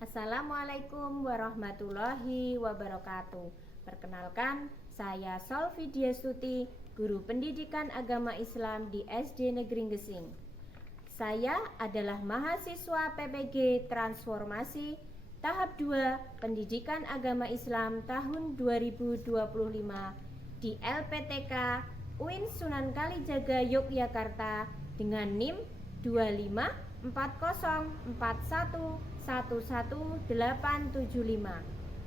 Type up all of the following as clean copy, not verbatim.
Assalamualaikum warahmatullahi wabarakatuh. Perkenalkan, saya Solvi Diastuti, Guru Pendidikan Agama Islam di SD Negeri Gesing. Saya adalah mahasiswa PPG Transformasi Tahap 2 Pendidikan Agama Islam tahun 2025 di LPTK UIN Sunan Kalijaga Yogyakarta dengan NIM 2540411185.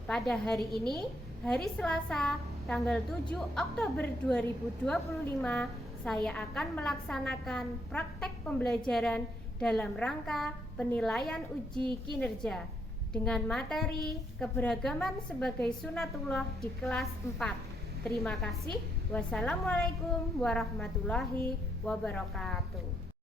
Pada hari ini, hari Selasa, tanggal 7 Oktober 2025, saya akan melaksanakan praktek pembelajaran dalam rangka penilaian uji kinerja dengan materi keberagaman sebagai sunatullah di kelas 4. Terima kasih. Wassalamualaikum warahmatullahi wabarakatuh.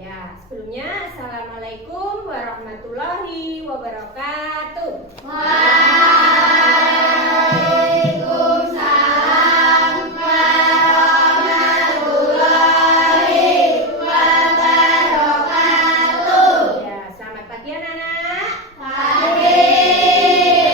Ya, sebelumnya Assalamualaikum warahmatullahi wabarakatuh. Waalaikumsalam warahmatullahi wabarakatuh. Ya, selamat pagi anak-anak. Pagi.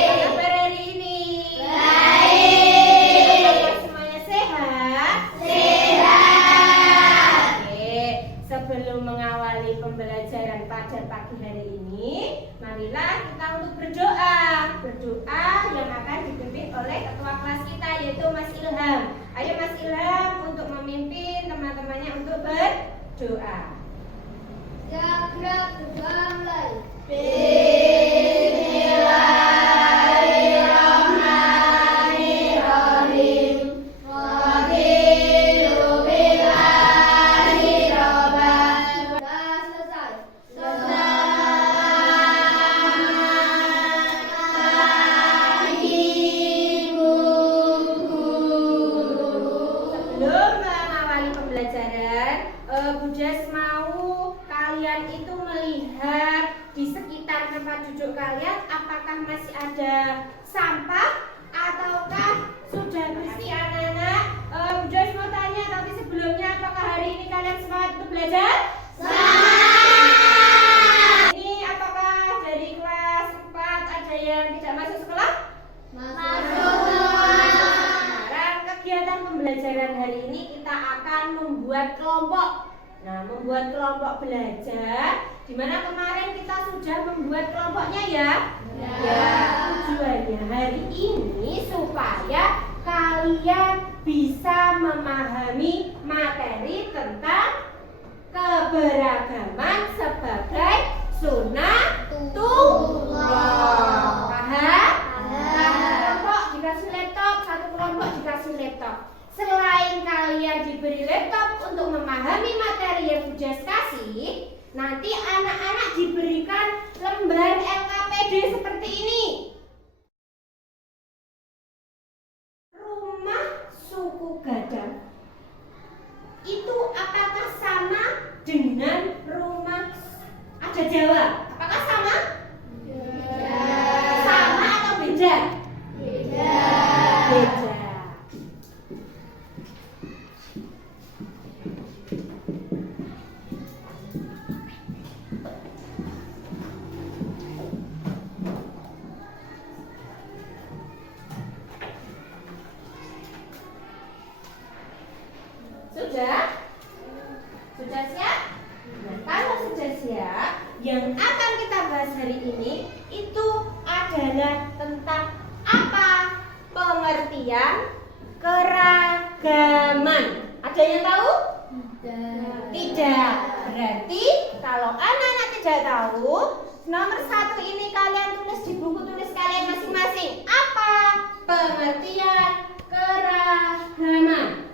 Apa kabar hari ini? Baik. Apakah semuanya sehat? Sehat. Oke, sebelum mengawali pembelajaran pada pagi hari ini, marilah kita untuk berdoa. Berdoa yang akan dipimpin oleh ketua kelas kita, yaitu Mas Ilham. Ayo Mas Ilham untuk memimpin teman-temannya untuk berdoa. Gerak berdoa mulai. Bismillahirrahmanirrahim. Raditu billahi robban. Sudah selesai. Selamat pagi, Bu Guru. Sebelum mengawali pembelajaran, Budas mau kalian itu melihat di sekitar tempat duduk kalian apakah masih ada sampah ataukah sudah bersih anak-anak. Budas mau tanya, tapi sebelumnya apakah hari ini kalian semangat untuk belajar? Semangat. Ini apakah dari kelas 4 ada yang tidak masuk sekolah? Masuk. Sekarang kegiatan pembelajaran hari ini kita akan membuat kelompok. Nah, membuat kelompok belajar, di mana kemarin kita sudah membuat kelompoknya ya. Ya, tujuannya hari ini supaya kalian bisa memahami materi tentang keberagaman sebagai sunatullah. Paham? Kelompok dikasih laptop, satu kelompok dikasih laptop. Selain kalian diberi laptop untuk memahami materi yang Budas kasih, nanti anak-anak diberikan lembar LKPD seperti ini. Rumah suku Gadang itu apakah sama dengan rumah ada Jawa? Apakah sama? Sama atau beda? Beda. Sudah? Sudah siap? Nah, kalau sudah siap, yang akan kita bahas hari ini itu adalah tentang apa pengertian keragaman. Ada yang tahu? Tidak. Berarti kalau anak-anak tidak tahu, nomor 1 ini kalian tulis di buku tulis kalian masing-masing. Apa pengertian keragaman?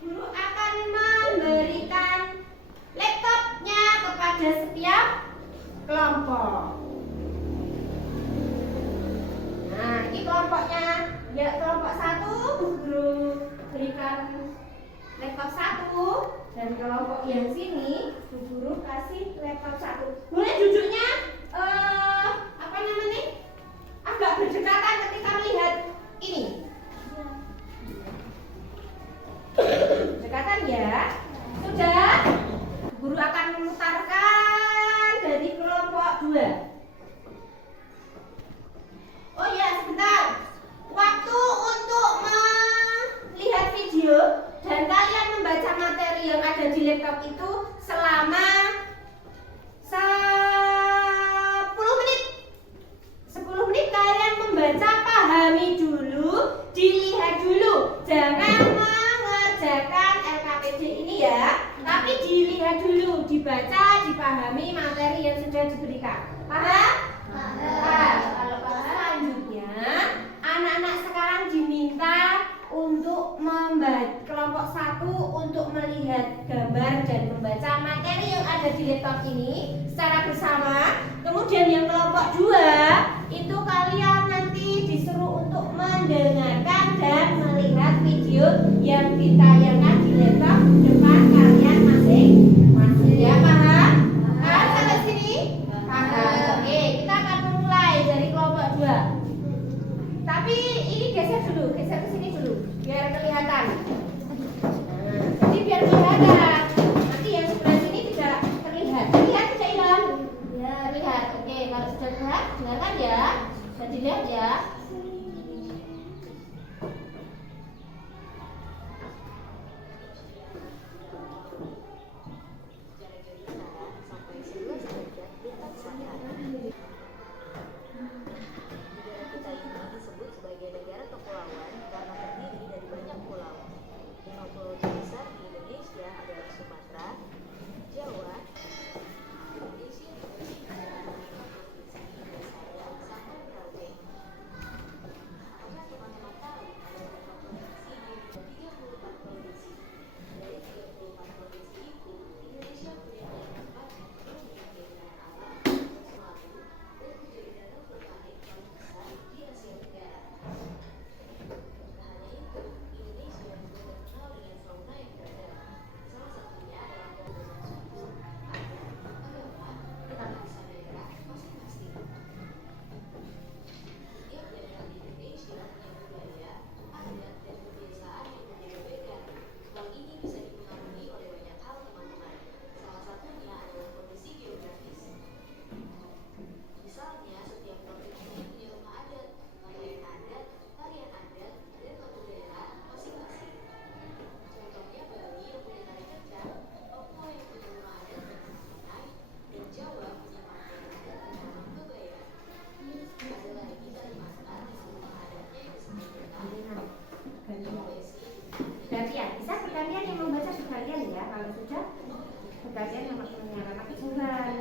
Guru akan laptop 1, dan kelompok yang sini Bu Guru kasih laptop 1. Boleh duduknya apa namanya? Agak berdekatan ketika melihat ini. Berdekatan ya. Sudah? Guru akan memutarkan dari kelompok 2. Oh ya, sebentar. Waktu untuk melihat video dan kalian membaca materi yang ada di laptop itu selama 10 menit. 10 menit kalian membaca, pahami dulu, dilihat dulu. Jangan mengerjakan LKPD ini ya, tapi dilihat dulu, dibaca, dipahami materi yang sudah diberikan. Paham? Paham. Kalau selanjutnya, anak-anak sekarang diminta untuk membaca, kelompok 1 untuk melihat gambar dan membaca materi yang ada di laptop ini secara bersama. Kemudian yang kelompok 2 itu kalian nanti disuruh untuk mendengarkan dan melihat video yang ditayangkan di laptop depan kalian masing-masing. Ya, paham? Paham sampai sini? Paham. Oke, kita akan memulai dari kelompok 2. Tapi ini geser dulu, geser ke sini dulu biar kelihatan. Jadi biar kelihatan. Nanti yang sebelah sini tidak terlihat. Terlihat tidak Ilham? Ya, terlihat. Oke, kalau sudah terlihat, dengarkan ya. Sudah dilihat ya. Bergantian, bisa bergantian yang membaca bergantian ya. Kalau sudah bergantian sama temannya, tapi bukan.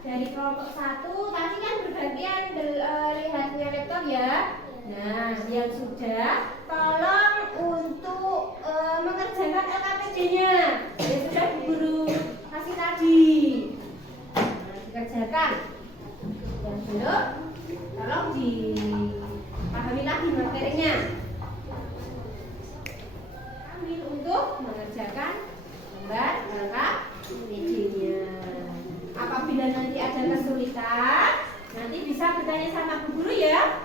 Dari kelompok 1 tadi kan bergantian lihatnya laptop ya. Nah, yang sudah tolong untuk mengerjakan LKPD-nya. Ya sudah Bu Guru kasih tadi. Nah, dikerjakan. Yang belum tolong dipahami lagi materinya. Ambil untuk mengerjakan gambar LKPD-nya. Apabila nanti ada kesulitan, nanti bisa bertanya sama Bu Guru ya.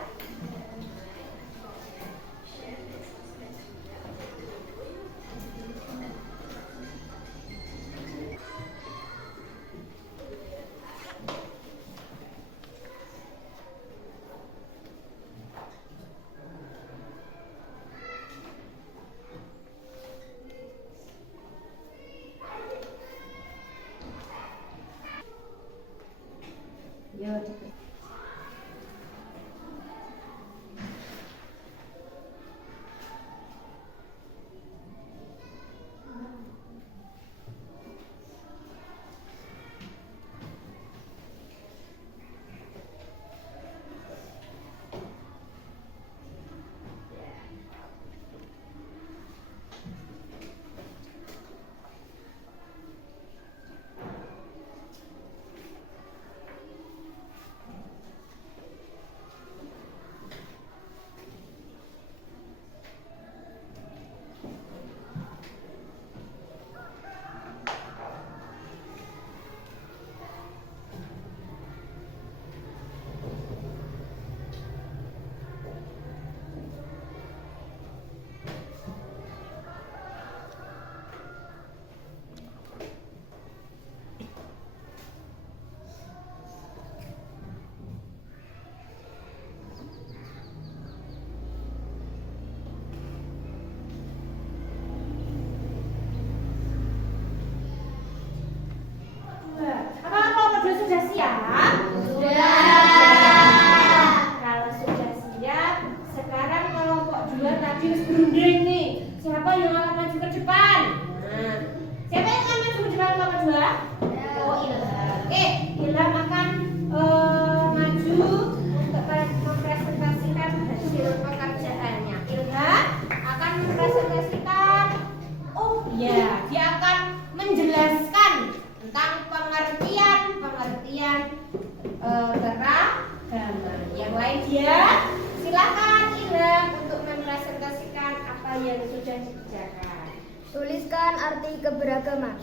yang sudah dikerjakan. Tuliskan arti keberagaman.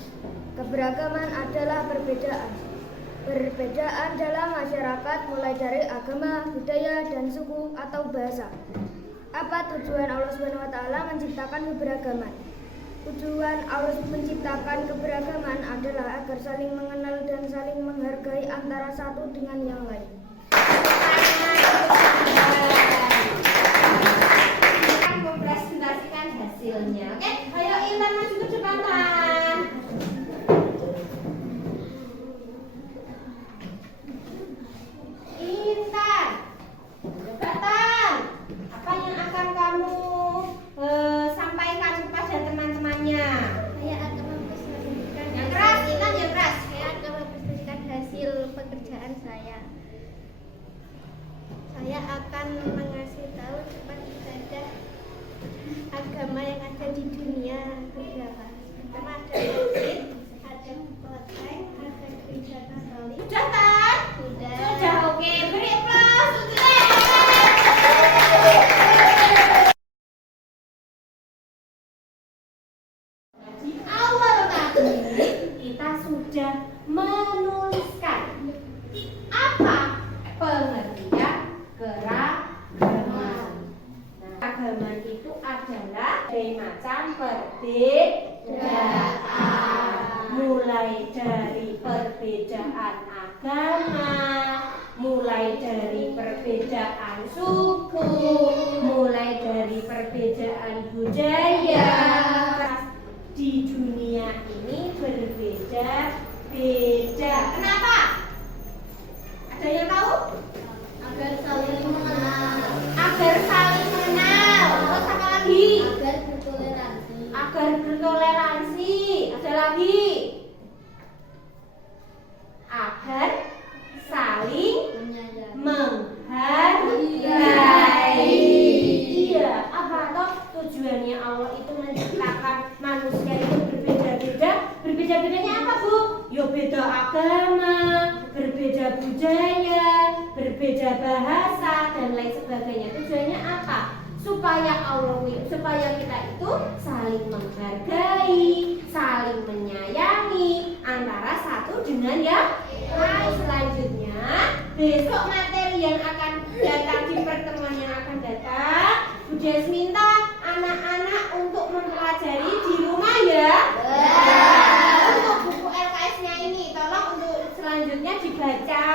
Keberagaman adalah perbedaan. Perbedaan dalam masyarakat mulai dari agama, budaya, dan suku atau bahasa. Apa tujuan Allah SWT menciptakan keberagaman? Tujuan Allah menciptakan keberagaman adalah agar saling mengenal dan saling menghargai antara satu dengan yang lain. Kita akan mempresentasikan hasilnya. Oke, ayo Intan maju ke depan. Intan, jabatan. Apa yang akan kamu sampaikan kepada teman-temannya? Saya akan mempresentasikan Yang keras, Intan, yang keras. Saya akan mempresentasikan hasil pekerjaan saya. Saya akan mengasih tahu tempat ibadah agama yang ada di dunia beberapa. Pertama ada masjid, ada kelenteng, ada gereja Katolik. Sudah, Tan? Sudah. Sudah, oke. Beri aplaus untuk di awal tadi kita sudah menuliskan apa pengertian keragaman. Nah, keragaman itu adalah dari macam perbedaan, mulai dari perbedaan agama, mulai dari perbedaan suku, mulai dari perbedaan budaya. Di dunia ini berbeda-beda. Kenapa? Ada yang tahu? Agar saling mengenal. Agar saling mengenal. Terus apa lagi? Agar bertoleransi. Agar bertoleransi. Ada lagi? Agar saling Menyayangi. menghargai. Iya, apa toh tujuannya Allah itu menciptakan manusia itu berbeda-beda. Berbeda-bedanya apa, Bu? Ya beda agama, berbeda budaya, berbeda bahasa dan lain sebagainya. Tujuannya apa? Supaya kita itu saling menghargai, saling menyayangi antara satu dengan yang lain. Selanjutnya, besok materi yang akan datang di pertemuan yang akan datang, Bu Des minta anak-anak untuk mempelajari di rumah ya. Untuk buku LKS-nya ini tolong untuk selanjutnya dibaca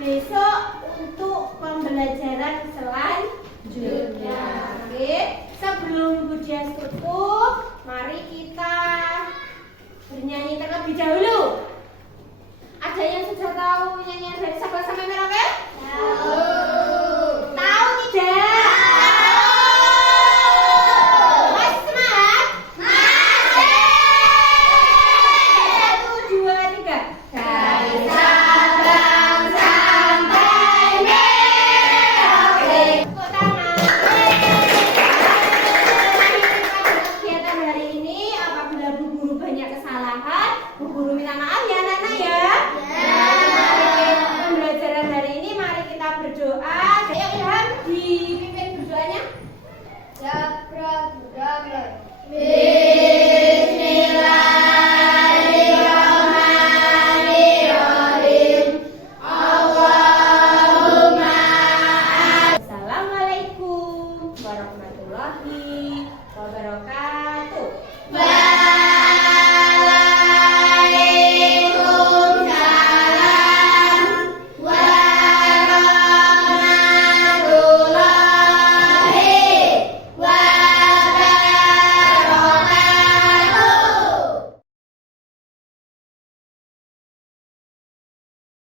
besok untuk pembelajaran selanjutnya. Oke, sebelum Bu Des tutup, mari kita bernyanyi terlebih dahulu. Ada yang sudah tahu nyanyian dari Sabang sampai Merauke? Tahu tidak? Masih semangat? Satu, dua, tiga. Dari Sabang sampai Merauke. Tepuk tangan. Kegiatan hari ini apabila Bu Guru banyak kesalahan, Bu Guru minta maaf ya anak-anak ya. Pembelajaran hari ini mari kita berdoa. Ayo Ilham dipimpin berdoanya. Ya,